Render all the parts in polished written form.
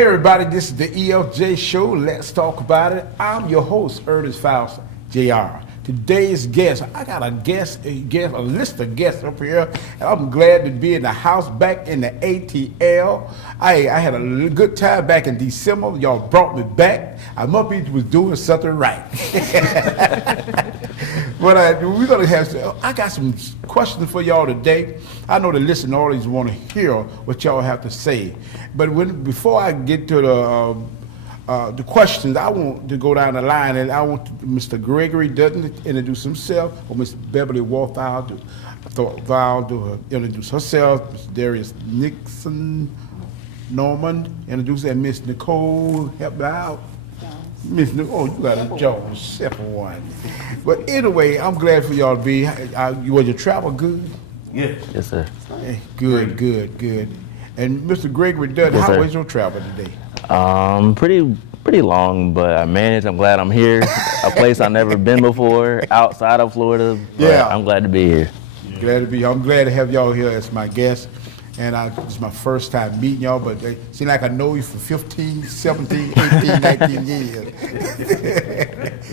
Hey everybody, this is the EFJ Show. Let's talk about it. I'm your host, Ernest Faust JR. Today's guest, I got a list of guests up here, and I'm glad to be in the house back in the ATL. I had a good time back in December. Y'all brought me back. I must be was doing something right. But we're gonna I got some questions for y'all today. I know the listening audience want to hear what y'all have to say. But before I get to the questions, I want to go down the line, and I want Mr. Gregorey Dutton to introduce himself, or Ms. Beverly Walthour to introduce herself, Mr. Darius Norman introduce, and Miss Nicole, help me out. Miss Nicole, you got a Jones, simple one. But anyway, I'm glad for y'all to be. Was your travel good? Yes. Yes, sir. Hey, good. And Mr. Gregorey Dutton, yes, how was your travel today? Pretty long, but I managed. I'm glad I'm here. A place I've never been before, outside of Florida. Yeah. I'm glad to be here. Yeah. Glad to be here. I'm glad to have y'all here as my guest. And it's my first time meeting y'all, but they seem like I know you for 15, 17, 18, 19 years.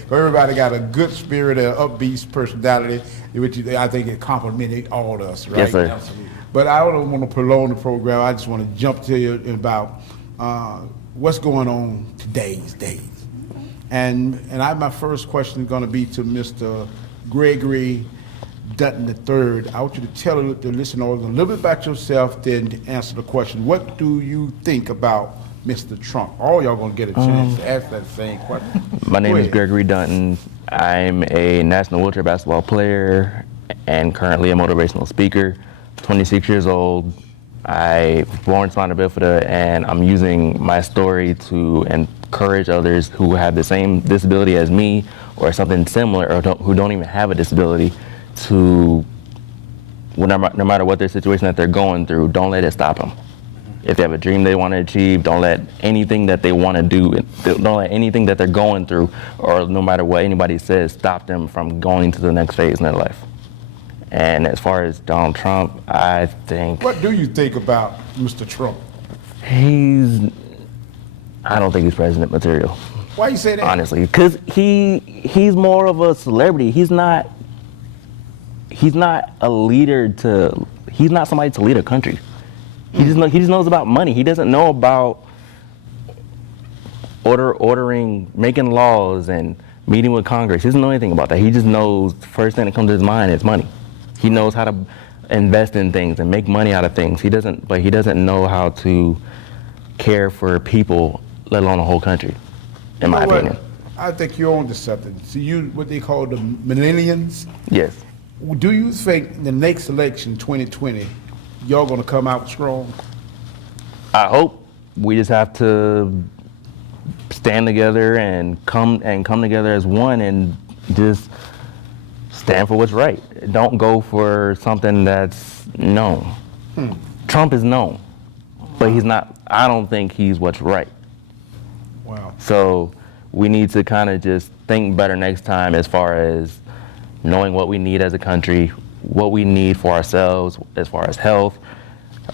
Everybody got a good spirit, an upbeat personality, which I think it complimented all of us, right? Yes, sir. Absolutely. But I don't want to prolong the program. I just want to jump to you about what's going on today's days. And my first question is going to be to Mr. Gregorey Dutton III. I want you to tell the listeners a little bit about yourself, then answer the question. What do you think about Mr. Trump? All y'all going to get a chance to ask that same question. My name is Gregorey Dutton. I'm a national wheelchair basketball player and currently a motivational speaker. 26 years old. I was born spina bifida, and I'm using my story to encourage others who have the same disability as me or something similar, or who don't even have a disability, to, no matter what their situation that they're going through, don't let it stop them. If they have a dream they want to achieve, don't let anything that they want to do, don't let anything that they're going through, or no matter what anybody says, stop them from going to the next phase in their life. And as far as Donald Trump, I think... What do you think about Mr. Trump? I don't think he's president material. Why you say that? Honestly, because he's more of a celebrity. He's not a leader he's not somebody to lead a country. He just knows about money. He doesn't know about ordering, making laws and meeting with Congress. He doesn't know anything about that. He just knows the first thing that comes to his mind is money. He knows how to invest in things and make money out of things. He doesn't know how to care for people, let alone a whole country, in my opinion. I think you're on to something. So what they call the millennials? Yes. Do you think the next election, 2020, y'all gonna come out strong? I hope. We just have to stand together and come together as one and just stand for what's right. Don't go for something that's known. Trump is known, but he's not. I don't think he's what's right. Wow. So we need to kind of just think better next time, as far as knowing what we need as a country, what we need for ourselves as far as health,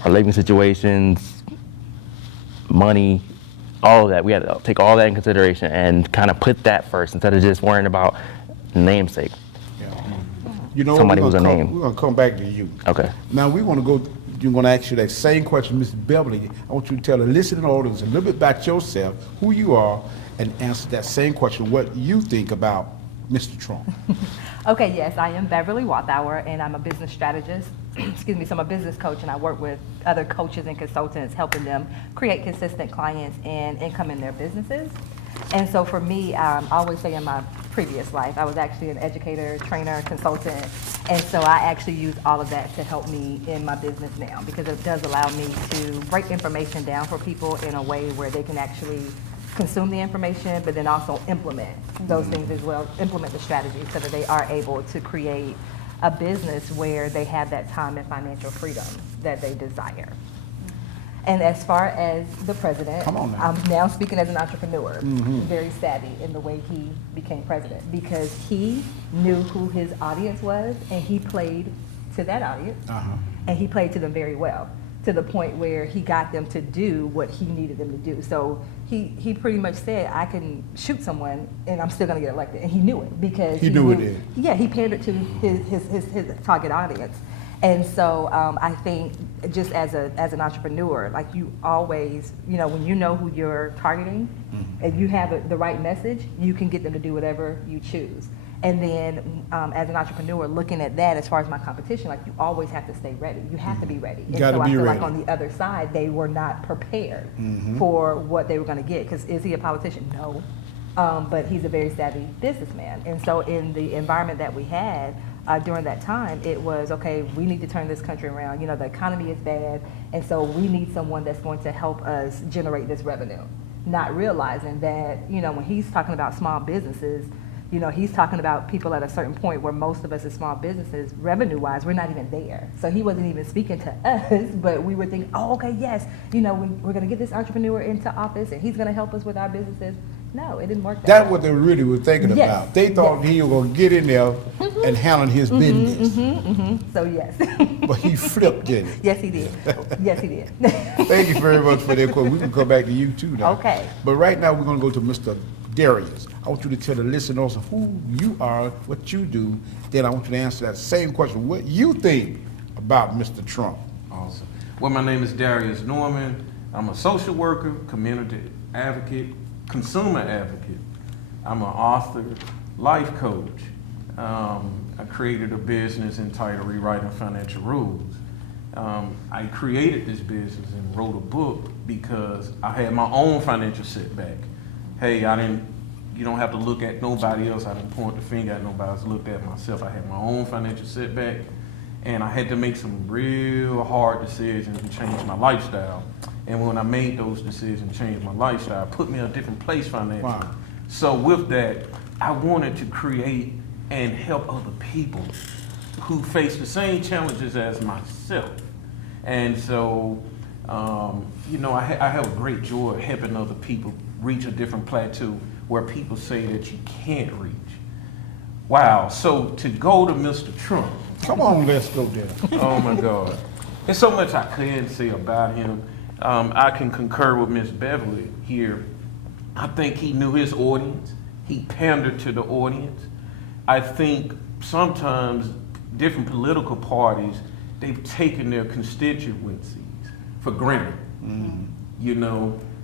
our living situations, money, all of that. We had to take all that in consideration and kind of put that first instead of just worrying about namesake. You know, somebody who's a name. We're gonna come back to you. Okay. Now we're gonna ask you that same question, Ms. Beverly. I want you to tell the listening audience a little bit about yourself, who you are, and answer that same question, what you think about Mr. Trump. Okay, yes, I am Beverly Walthour, and I'm a business strategist. Excuse me, so I'm a business coach, and I work with other coaches and consultants, helping them create consistent clients and income in their businesses. And so for me, I always say in my previous life, I was actually an educator, trainer, consultant, and so I actually use all of that to help me in my business now, because it does allow me to break information down for people in a way where they can actually consume the information, but then also implement those things as well, implement the strategy so that they are able to create a business where they have that time and financial freedom that they desire. And as far as the president, I'm now speaking as an entrepreneur, very savvy in the way he became president, because he knew who his audience was, and he played to that audience, and he played to them very well. to the point where he got them to do what he needed them to do. So he pretty much said, I can shoot someone and I'm still going to get elected. And he knew it because he knew it. Yeah, he pandered to his target audience. And so I think just as an entrepreneur, like you always, when you know who you're targeting, if you have the right message, you can get them to do whatever you choose. And then as an entrepreneur, looking at that as far as my competition, like you always have to stay ready. You have to be ready. And so I feel like on the other side, they were not prepared for what they were going to get. Because is he a politician? No. But he's a very savvy businessman. And so in the environment that we had during that time, it was, okay, we need to turn this country around. The economy is bad. And so we need someone that's going to help us generate this revenue. Not realizing that, when he's talking about small businesses, he's talking about people at a certain point where most of us as small businesses, revenue-wise, we're not even there. So he wasn't even speaking to us, but we were thinking, oh, okay, yes, we're going to get this entrepreneur into office and he's going to help us with our businesses. No, it didn't work that way. That's what they really were thinking about. They thought he was going to get in there and handle his business. So yes. But he flipped, didn't he? Yes, he did. Yes, he did. Thank you very much for that quote. We can come back to you too now. Okay. But right now we're going to go to Mr. Darius. I want you to tell the listeners who you are, what you do. Then I want you to answer that same question. What you think about Mr. Trump? Awesome. Well, my name is Darius Norman. I'm a social worker, community advocate, consumer advocate. I'm an author, life coach. I created a business entitled Rewriting Financial Rules. I created this business and wrote a book because I had my own financial setback. Hey, you don't have to look at nobody else. I didn't point the finger at nobody else. I looked at myself. I had my own financial setback, and I had to make some real hard decisions and change my lifestyle. And when I made those decisions, changed my lifestyle, put me in a different place financially. Wow. So with that, I wanted to create and help other people who face the same challenges as myself. And so, I have a great joy of helping other people reach a different plateau where people say that you can't reach. Wow, so to go to Mr. Trump. Come on, let's go there. Oh my God. There's so much I can say about him. I can concur with Miss Beverly here. I think he knew his audience. He pandered to the audience. I think sometimes different political parties, they've taken their constituencies for granted,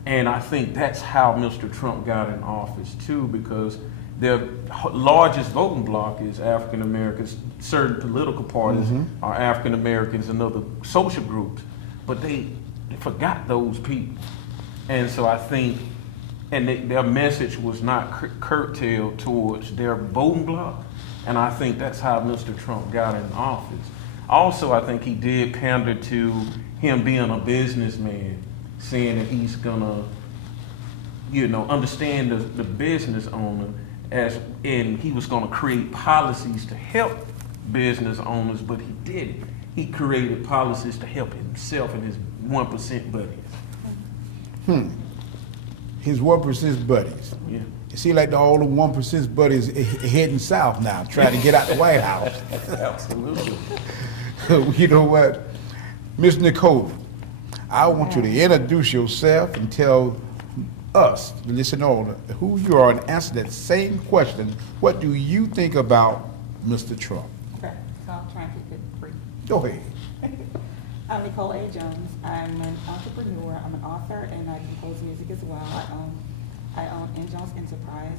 and I think that's how Mr. Trump got in office too, because their largest voting bloc is African Americans. Certain political parties are African Americans and other social groups, but they forgot those people. And so I think, their message was not curtailed towards their voting bloc, and I think that's how Mr. Trump got in office. Also, I think he did pander to him being a businessman, saying that he's gonna, understand the business owner and he was gonna create policies to help business owners, but he didn't. He created policies to help himself and his 1% buddies. His 1% buddies. Yeah. It seems like all the 1% buddies heading south now, trying to get out the White House. Absolutely. You know what? Miss Nicole, I want you to introduce yourself and tell us, the listener, who you are and answer that same question. What do you think about Mr. Trump? Okay, so I'll try and keep it brief. Go ahead. I'm Nicole Jones. I'm an entrepreneur. I'm an author, and I compose music as well. I own N. Jones Enterprise,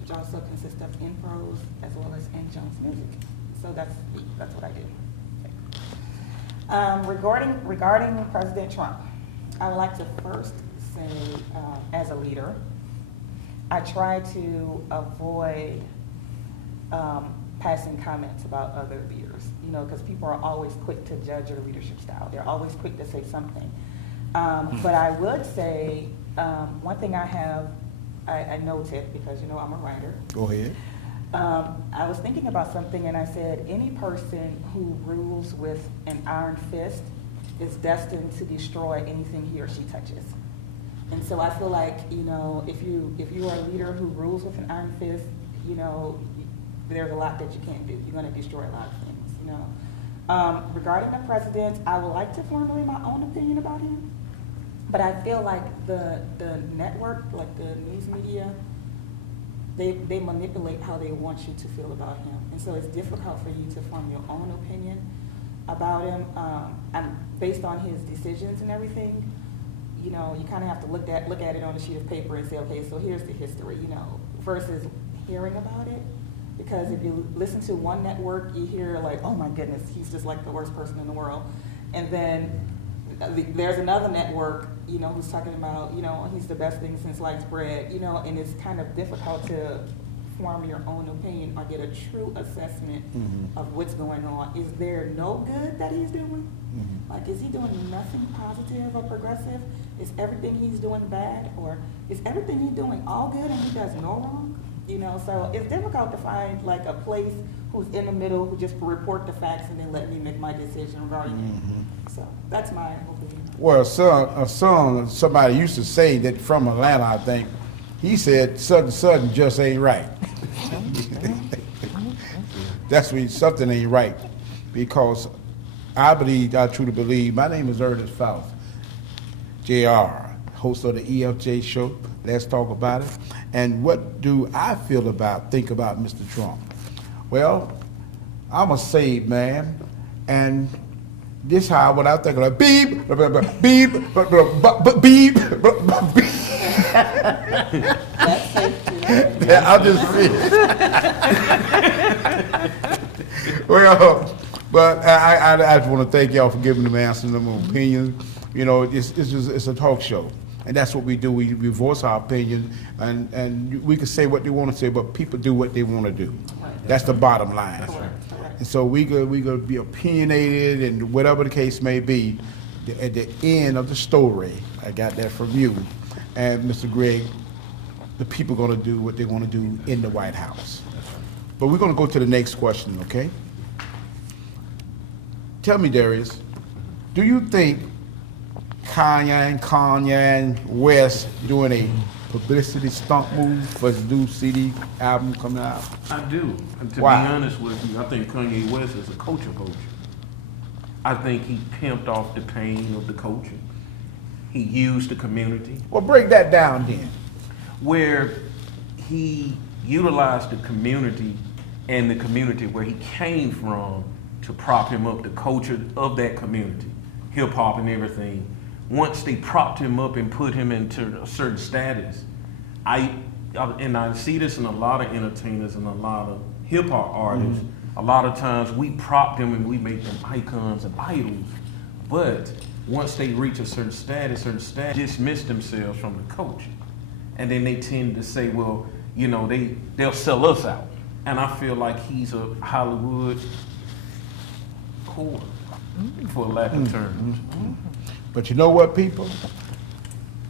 which also consists of N Pros as well as N. Jones Music. So that's what I do. Regarding President Trump, I would like to first say, as a leader, I try to avoid passing comments about other leaders, because people are always quick to judge your leadership style. They're always quick to say something. But I would say one thing I noted, because I'm a writer. Go ahead. I was thinking about something and I said, any person who rules with an iron fist is destined to destroy anything he or she touches. And so I feel like, if you are a leader who rules with an iron fist, there's a lot that you can't do. You're going to destroy a lot of things, Regarding the president, I would like to formulate my own opinion about him, but I feel like the network, like the news media, they manipulate how they want you to feel about him, and so it's difficult for you to form your own opinion about him. And based on his decisions and everything, you know, you kind of have to look at it on a sheet of paper and say, okay, so here's the history, you know, versus hearing about it. Because if you listen to one network, you hear like, oh my goodness, he's just like the worst person in the world. And then there's another network, you know, who's talking about, you know, he's the best thing since sliced bread, you know, and it's kind of difficult to form your own opinion or get a true assessment of what's going on. Is there no good that he's doing? Like, is he doing nothing positive or progressive? Is everything he's doing bad? Or is everything he's doing all good and he does no wrong? You know, so it's difficult to find like a place who's in the middle, who just report the facts and then let me make my decision regarding it. So that's my opinion. Well, somebody used to say that from Atlanta, I think. He said, sudden just ain't right. That's when something ain't right. Because I truly believe, my name is Ernest Faust JR, host of the EFJ Show. Let's talk about it. And what do I think about Mr. Trump? Well, I'm a saved man, and this how what I think of, like, beep, blah, blah, blah, beep, blah, blah, blah, beep, blah, blah, beep. That's safe too. Yeah, I'll just well, but I just want to thank y'all for giving them answers, them opinions. You know, it's a talk show. And that's what we do. We voice our opinion, and we can say what they want to say, but people do what they want to do. That's the bottom line. And so we could be opinionated, and whatever the case may be, at the end of the story, I got that from you, and Mr. Greg, the people are going to do what they want to do in the White House. But we're going to go to the next question, okay? Tell me, Darius, do you think Kanye West doing a publicity stunt move for his new CD album coming out? I do. And to Why? be honest with you, I think Kanye West is a culture vulture. I think he pimped off the pain of the culture. He used the community. Well, break that down then. Where he utilized the community and the community where he came from to prop him up, the culture of that community, hip hop and everything. Once they propped him up and put him into a certain status, I see this in a lot of entertainers and a lot of hip hop artists. A lot of times we prop them and we make them icons and idols, but once they reach a certain status, dismiss themselves from the culture. And then they tend to say, well, you know, they'll sell us out. And I feel like he's a Hollywood whore, for lack of terms. But you know what, people?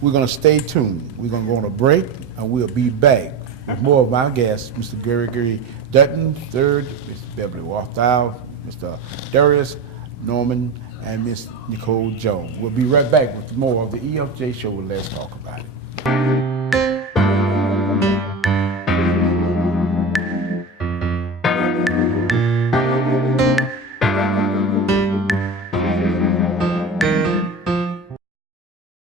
We're going to stay tuned. We're going to go on a break, and we'll be back with more of my guests, Mr. Gregory Dutton, III, Ms. Beverly Walthour, Mr. Darius Norman, and Ms. Nicole Jones. We'll be right back with more of the EFJ Show. Let's talk about it.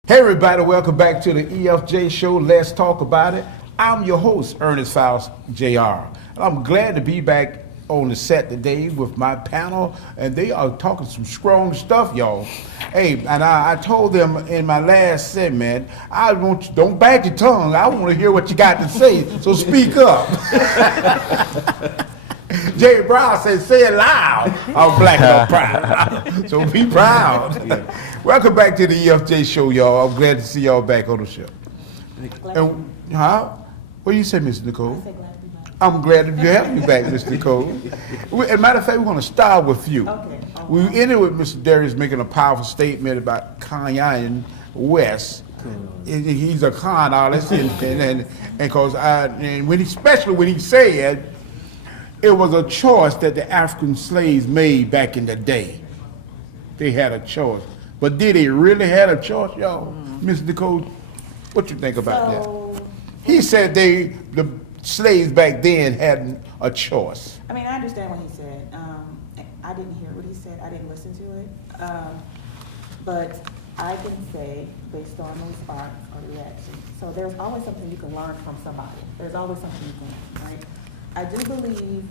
Hey everybody, welcome back to the EFJ Show. Let's talk about it. I'm your host, Earnest Faust JR. And I'm glad to be back on the set today with my panel, and they are talking some strong stuff, y'all. Hey, and I told them in my last segment, I want you, don't bag your tongue. I want to hear what you got to say, so speak up. Jay Brown said, say it loud. I'm black and I'm proud. So be proud. Yeah. Welcome back to the EFJ Show, y'all. I'm glad to see y'all back on the show. And, what do you say, Miss Nicole? I'm glad to have you back, Miss Nicole. As a matter of fact, we're going to start with you. Okay. We ended with Mr. Darius making a powerful statement about Kanye West. He's a con artist, and especially when he said it was a choice that the African slaves made back in the day. They had a choice. But did they really have a choice, y'all? Ms. Nicole, what you think about that? He said the slaves back then had a choice. I mean, I understand what he said. I didn't hear what he said, I didn't listen to it. But I can say, based on the response or the reaction, so there's always something you can learn from somebody. There's always something you can learn, right? I do believe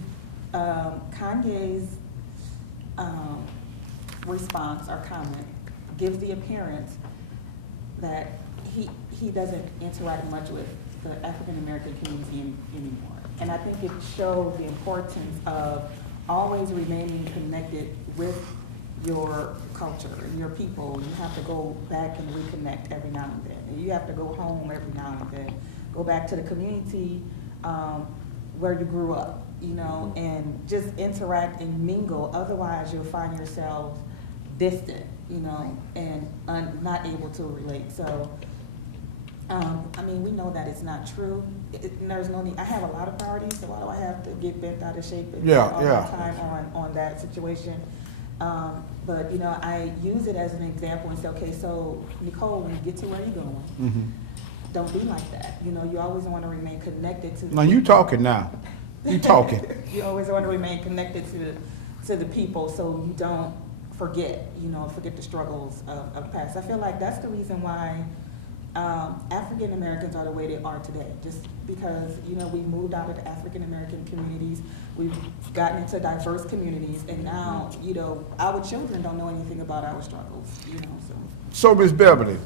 Kanye's response or comment gives the appearance that he doesn't interact much with the African American community anymore. And I think it shows the importance of always remaining connected with your culture and your people. You have to go back and reconnect every now and then. And you have to go home every now and then. Go back to the community where you grew up, and just interact and mingle. Otherwise, you'll find yourselves distant, and not able to relate. So, we know that it's not true. There's no need. I have a lot of priorities, so why do I have to get bent out of shape and all my time on that situation? But I use it as an example and say, okay, so Nicole, when you get to where you're going, don't be like that. You always want to remain connected to the Now you talking now. You talking. You always want to remain connected to the people, so you don't forget the struggles of the past. I feel like that's the reason why African Americans are the way they are today. Just because we moved out of the African American communities, we've gotten into diverse communities, and now our children don't know anything about our struggles. So Ms. Beverly,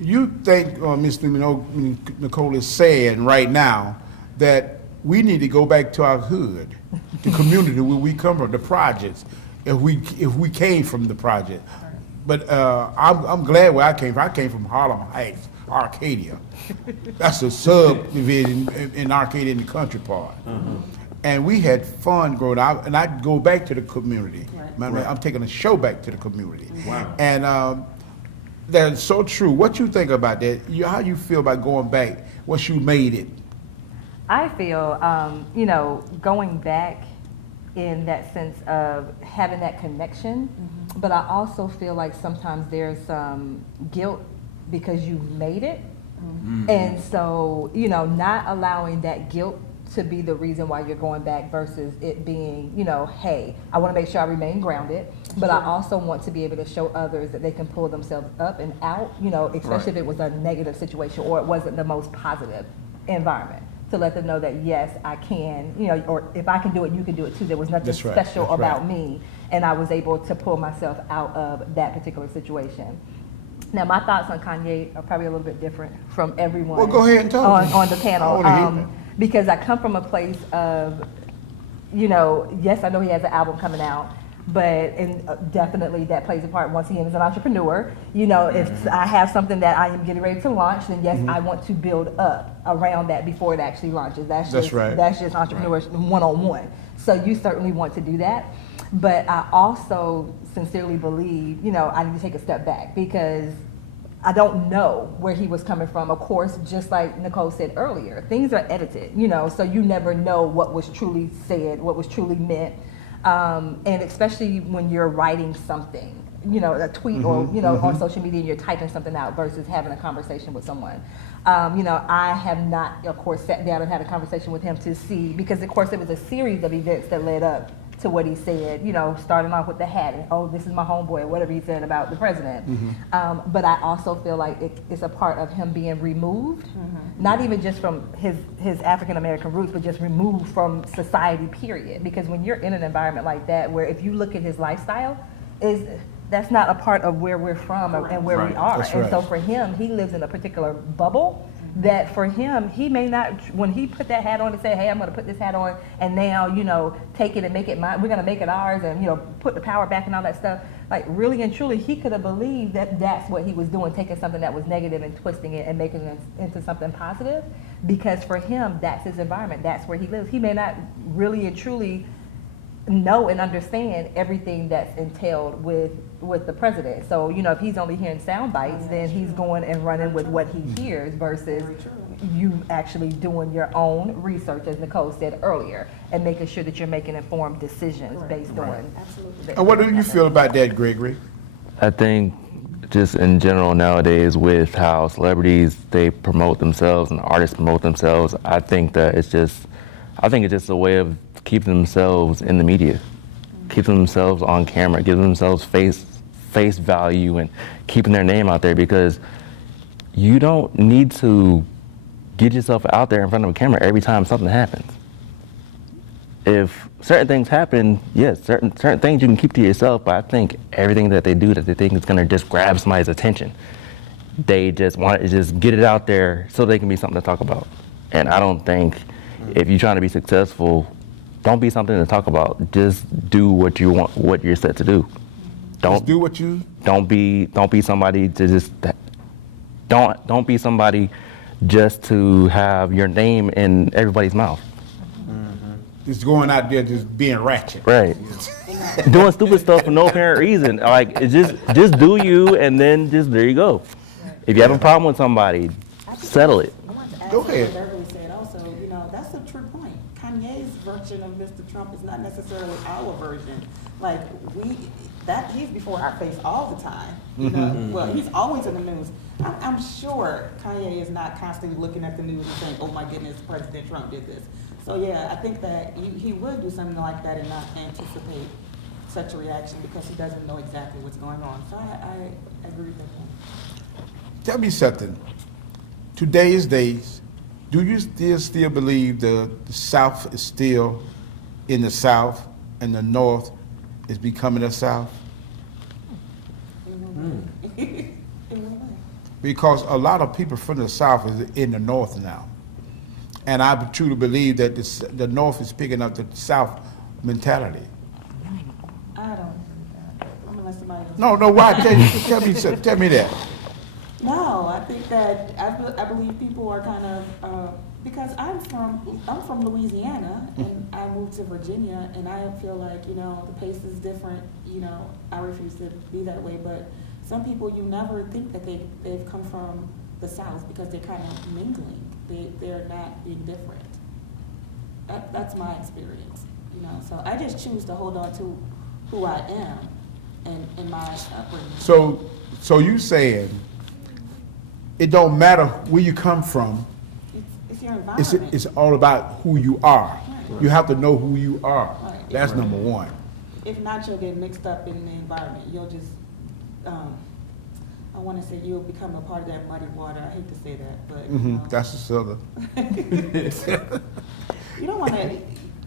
you think Ms. Nicole is saying right now that we need to go back to our hood, the community where we come from, the projects, if we came from the project. But I'm glad where I came from. I came from Harlem Heights, Arcadia. That's a subdivision in Arcadia in the country part. And we had fun growing up, and I'd go back to the community. I'm taking a show back to the community. Wow. And that's so true. What you think about that? How you feel about going back once you made it? I feel, going back in that sense of having that connection, but I also feel like sometimes there's some guilt because you made it. And so, not allowing that guilt to be the reason why you're going back versus it being, hey, I want to make sure I remain grounded, but I also want to be able to show others that they can pull themselves up and out, especially if it was a negative situation or it wasn't the most positive environment. To let them know that yes, I can, or if I can do it, you can do it too. There was nothing special about me, and I was able to pull myself out of that particular situation. Now, my thoughts on Kanye are probably a little bit different from everyone. Well, go ahead and talk on the panel, hear because I come from a place of, yes, I know he has an album coming out, but definitely that plays a part once he is an entrepreneur. If I have something that I am getting ready to launch, then yes, I want to build up around that before it actually launches. That's just entrepreneurship one-on-one. So you certainly want to do that. But I also sincerely believe, I need to take a step back because I don't know where he was coming from. Of course, just like Nicole said earlier, things are edited, so you never know what was truly said, what was truly meant. And especially when you're writing something, a tweet or, on social media and you're typing something out versus having a conversation with someone. I have not, of course, sat down and had a conversation with him to see, because of course it was a series of events that led up to what he said, starting off with the hat and, oh, this is my homeboy, or whatever he said about the president. But I also feel like it's a part of him being removed, not even just from his African-American roots, but just removed from society, period. Because when you're in an environment like that, where if you look at his lifestyle, that's not a part of where we're from and where we are. And so for him, he lives in a particular bubble that for him, he may not, when he put that hat on and say, hey, I'm going to put this hat on and now, take it and make it mine, we're going to make it ours and, put the power back and all that stuff. Like really and truly, he could have believed that that's what he was doing, taking something that was negative and twisting it and making it into something positive. Because for him, that's his environment. That's where he lives. He may not really and truly know and understand everything that's entailed with the president. So, if he's only hearing sound bites, then he's going and running with what he hears versus you actually doing your own research, as Nicole said earlier, and making sure that you're making informed decisions based on. Absolutely. And what do you feel about that, Gregory? I think just in general nowadays with how celebrities, they promote themselves and artists promote themselves, I think it's just a way of keeping themselves in the media. keeping themselves on camera, giving themselves face value, and keeping their name out there, because you don't need to get yourself out there in front of a camera every time something happens. If certain things happen, yes, certain things you can keep to yourself, but I think everything that they do that they think is going to just grab somebody's attention, they just want to just get it out there so they can be something to talk about. And I don't think if you're trying to be successful, don't be something to talk about. Just do what you want, what you're set to do. Just do what you... Don't be somebody to just... Don't be somebody just to have your name in everybody's mouth. Just going out there just being ratchet. Right. Doing stupid stuff for no apparent reason. Like, it's just do you, and then just there you go. If you have a problem with somebody, settle it. I want to add Go something ahead. Beverly said also, that's a true point. Kanye's version of Mr. Trump is not necessarily our version. Like, he's before our face all the time. Well, he's always in the news. I'm sure Kanye is not constantly looking at the news and saying, oh my goodness, President Trump did this. So yeah, I think that he would do something like that and not anticipate such a reaction because he doesn't know exactly what's going on. So I agree with that point. Tell me something. Today's days, do you still believe the South is still in the South and the North is becoming the South? Because a lot of people from the South is in the North now. And I truly believe that the North is picking up the South mentality. I don't agree with that. I'm gonna let somebody else. No, why? Tell me that. No, I think that I believe people are kind of because I'm from Louisiana and I moved to Virginia and I feel like the pace is different. I refuse to be that way, but some people you never think that they've come from the South because they're kind of mingling. They're not being different. That's my experience. So I just choose to hold on to who I am and my upbringing. So you saying it don't matter where you come from. It's your environment. It's all about who you are. Right. You have to know who you are. Right. That's number one. If not, you'll get mixed up in the environment. You'll just, I want to say you'll become a part of that muddy water. I hate to say that, but That's the Southern. you don't want to.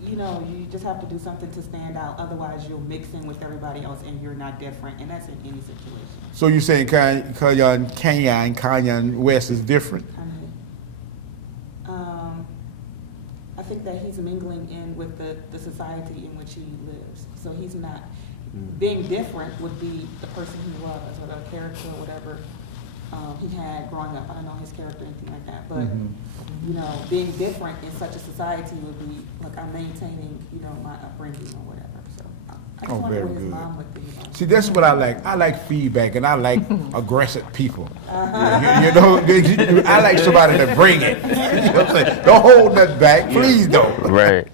You just have to do something to stand out. Otherwise, you'll mix in with everybody else, and you're not different. And that's in any situation. So you're saying Kanye West is different? I think that he's mingling in with the society in which he lives. So he's not being different would be the person he was, or the character, or whatever he had growing up. I don't know his character or anything like that, but being different in such a society would be like I'm maintaining, my upbringing or whatever. So I just wonder very what his good. mom would think about it. See, that's what I like. I like feedback, and I like aggressive people. I like somebody to bring it. What I'm saying? Don't hold nothing back, please don't. Right.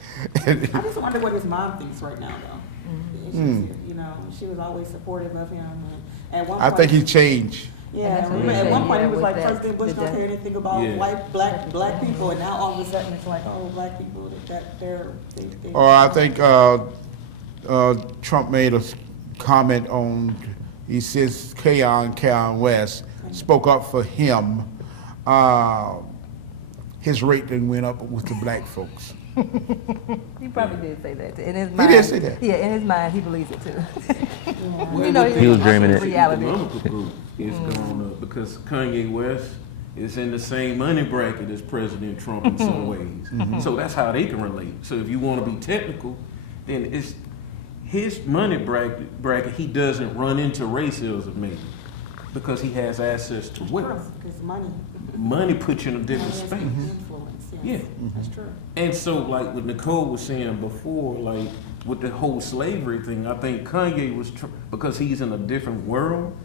I just wonder what his mom thinks right now, though. She was always supportive of him. And at one I point, think he changed. Yeah, And that's what at he one said, point he was with like, that- President Bush with don't that- care anything about Yeah. black people, and now all of a sudden it's like, oh, black people that they Or I think Trump made a comment on, he says Kanye West spoke up for him. His rate then went up with the black folks. He probably did say that. In his He mind, did say that. Yeah, in his mind, he believes it too. He was dreaming it. Reality. Economical group is going up because Kanye West is in the same money bracket as President Trump in some ways. So that's how they can relate. So if you want to be technical, then it's his money bracket. He doesn't run into racism maybe because he has access to wealth. Because money. Money puts you in a different Money has space. influence. Yeah. That's true. And so, like what Nicole was saying before, like with the whole slavery thing, I think Kanye was because he's in a different world.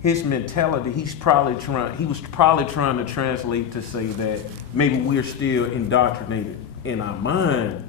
His mentality, he was probably trying to translate to say that maybe we're still indoctrinated in our mind.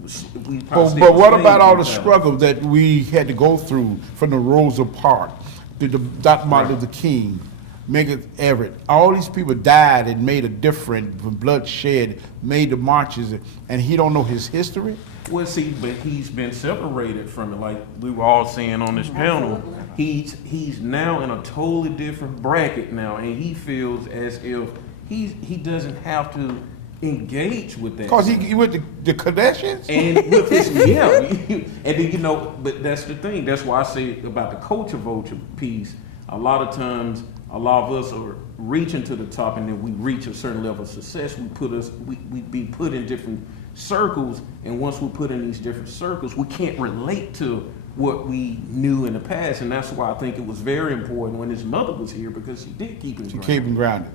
But what about all the struggle that we had to go through from the Rosa Parks to the Dr. Martin Luther King, Megan Everett, all these people died and made a difference, bloodshed, made the marches, and he don't know his history? Well, see, but he's been separated from it, like we were all saying on this panel. He's now in a totally different bracket now, and he feels as if he doesn't have to engage with that. Because he with the Kardashians? And with his, yeah, and then, but that's the thing. That's why I say about the culture vulture piece. A lot of times, a lot of us are reaching to the top, and then we reach a certain level of success. We be put in different circles, and once we put in these different circles, we can't relate to what we knew in the past, and that's why I think it was very important when his mother was here, because she did keep him grounded. Keep him grounded.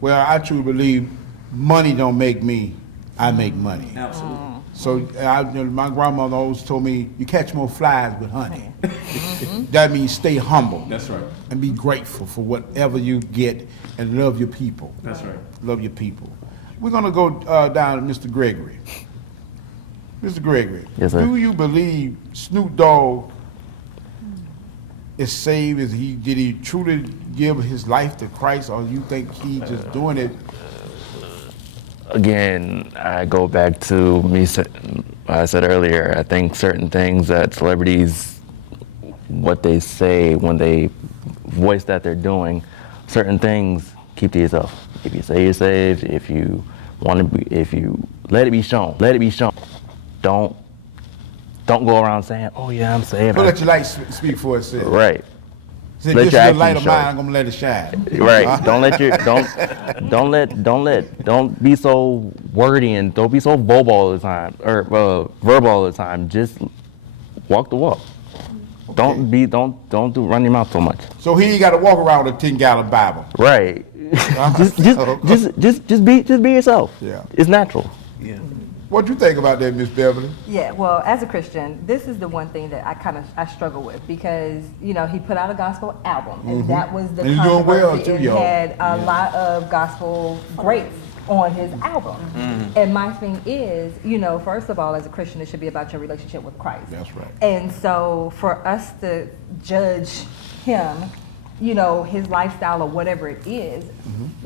Well, I truly believe money don't make me, I make money. Absolutely. So my grandmother always told me, you catch more flies with honey. That means stay humble. That's right. And be grateful for whatever you get, and love your people. That's right. Love your people. We're going to go down to Mr. Gregorey. Mr. Gregorey, Yes, sir. do you believe Snoop Dogg is saved? Did he truly give his life to Christ, or you think he just doing it? Again, I go back to I said earlier, I think certain things that celebrities, what they say when they voice that they're doing, certain things, keep to yourself. If you say you're saved, if you want to be, if you let it be shown, let it be shown. Don't go around saying, oh yeah, I'm saved. Don't let your light speak for itself. Right. Say, Let this your is the actions light of show. mine, I'm gonna let it shine. Right. Don't be so wordy and don't be so verbal all the time, or verbal all the time. Just walk the walk. Don't run your mouth so much. So he ain't got to walk around with a 10-gallon Bible. Right. just be yourself. Yeah. It's natural. Yeah. What you think about that, Miss Beverly? Yeah, well, as a Christian, this is the one thing that I struggle with, because he put out a gospel album, and that was the And he's doing well, controversy, too, and y'all. had a lot of gospel greats on his album. And my thing is, first of all, as a Christian, it should be about your relationship with Christ. That's right. And so for us to judge him, his lifestyle or whatever it is,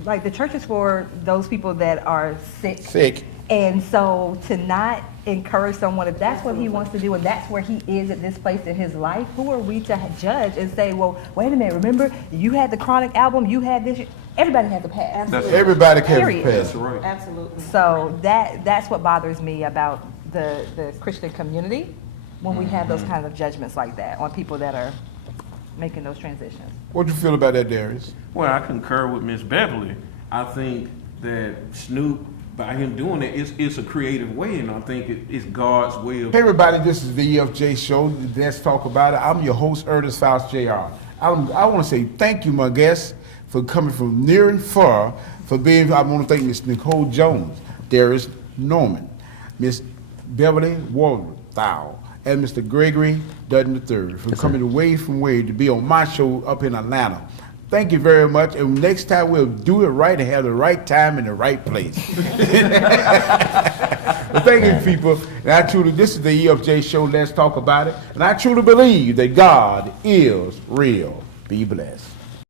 like the church is for those people that are sick. And so to not encourage someone, if that's what he wants to do and that's where he is at this place in his life, who are we to judge and say, well, wait a minute, remember, you had the Chronic album, you had this. Everybody has a past. Everybody can Period. pass. That's right. Absolutely. So that's what bothers me about the Christian community, when we have those kinds of judgments like that on people that are making those transitions. What you feel about that, Darius? Well, I concur with Miss Beverly. I think that Snoop, by him doing it, it's a creative way, and I think it's God's way of. Hey everybody, this is the EFJ Show. Let's talk about it. I'm your host, Earnest Faust JR. I want to say thank you, my guests, for coming from near and far. I want to thank Miss Nicole Jones, Darius Norman, Miss Beverly Walthour, and Mr. Gregory Dutton III for coming away from way to be on my show up in Atlanta. Thank you very much, and next time we'll do it right and have the right time in the right place. But thank you, people. And this is the EFJ Show. Let's talk about it. And I truly believe that God is real. Be blessed.